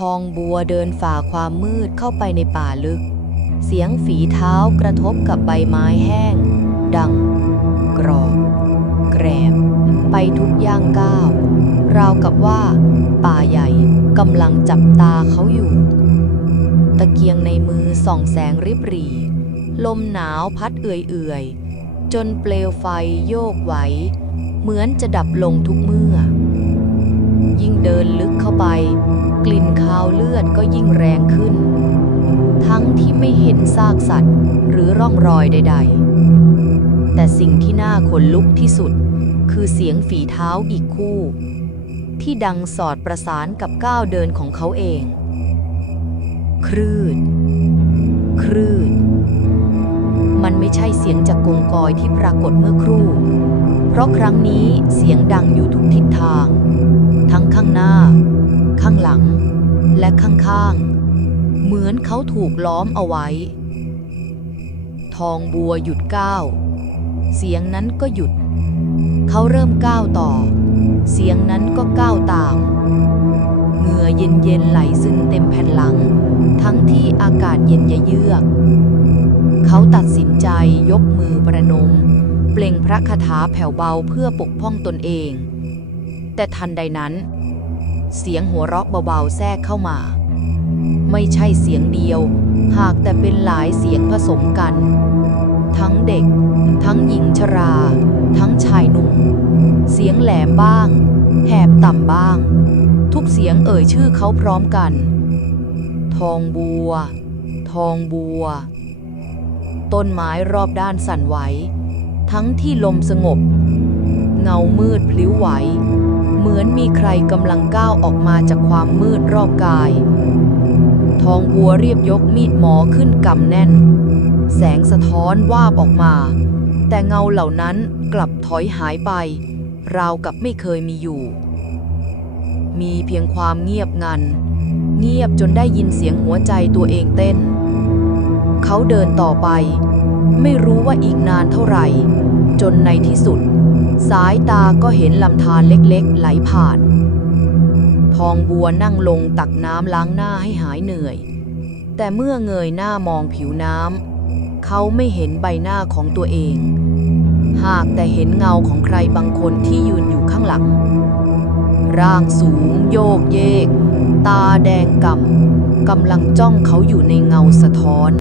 ทองบัวเดินฝ่าความมืดเข้าไปในป่าลึก เสียงฝีเท้ากระทบกับใบไม้แห้ง ดัง กรอบ แกรบ ไปทุกย่างก้าว ราวกับว่า ป่าใหญ่กำลังจับตาเขาอยู่ ตะเกียงในมือส่องแสงริบหรี่ ลมหนาวพัดเอื่อยๆ จนเปลวไฟโยกไหว เหมือนจะดับลงทุกเมื่อ ยิ่งเดินลึกเข้าไป กลิ่นคาวเลือดก็ยิ่งแรงขึ้น ทั้งที่ไม่เห็นซากสัตว์ หรือร่องรอยใด ๆ แต่สิ่งที่น่าขนลุกที่สุด คือเสียงฝีเท้าอีกคู่ ที่ดังสอดประสานกับก้าวเดินของเขาเอง ครืด ครืด มันไม่ใช่เสียงจากกงกอยที่ปรากฏเมื่อครู่ เพราะครั้งนี้เสียงดังอยู่ทุกทิศทาง ทั้งข้างหน้า ข้างหลัง และข้างๆ เหมือนเขาถูกล้อมเอาไว้ ทองบัวหยุดก้าว เสียงนั้นก็หยุด เขาเริ่มก้าวต่อ เสียงนั้นก็ก้าวตาม เหงื่อเย็นๆไหลซึมเต็มแผ่นหลัง ทั้งที่อากาศเย็นยเยือกเขาตัดสินใจยกมือประนม เปล่งพระคาถาแผ่วเบาเพื่อปกป้องตนเอง แต่ทันใดนั้น เสียงหัวเราะเบาๆแทรกเข้ามา ไม่ใช่เสียงเดียว หากแต่เป็นหลายเสียงผสมกัน ทั้งเด็ก ทั้งหญิงชรา ทั้งชายหนุ่ม เสียงแหลมบ้าง แหบต่ำบ้าง ทุกเสียงเอ่ยชื่อเขาพร้อมกัน ทองบัว ทองบัว ต้นไม้รอบด้านสั่นไหวทั้งที่ลมสงบ เงามืดพลิ้วไหว มือนมีใครกำลังก้าวออกมาจากความมืดรอบกาย ทองบัวเรียบยกมีดหมอขึ้นกำแน่น แสงสะท้อนวาบออกมา แต่เงาเหล่านั้นกลับถอยหายไป ราวกับไม่เคยมีอยู่ มีเพียงความเงียบงัน เงียบจนได้ยินเสียงหัวใจตัวเองเต้น เขาเดินต่อไป ไม่รู้ว่าอีกนานเท่าไหร่ จนในที่สุด สายตาก็เห็นลำธารเล็กๆ ไหลผ่าน ทองบัวนั่งลงตักน้ำล้างหน้าให้หายเหนื่อย แต่เมื่อเงยหน้ามองผิวน้ำเขาไม่เห็นใบหน้าของตัวเอง หากแต่เห็นเงาของใครบางคนที่ยืนอยู่ข้างหลัง ร่างสูงโยกเยก ตาแดงก่ำกำลังจ้องเขาอยู่ในเงาสะท้อน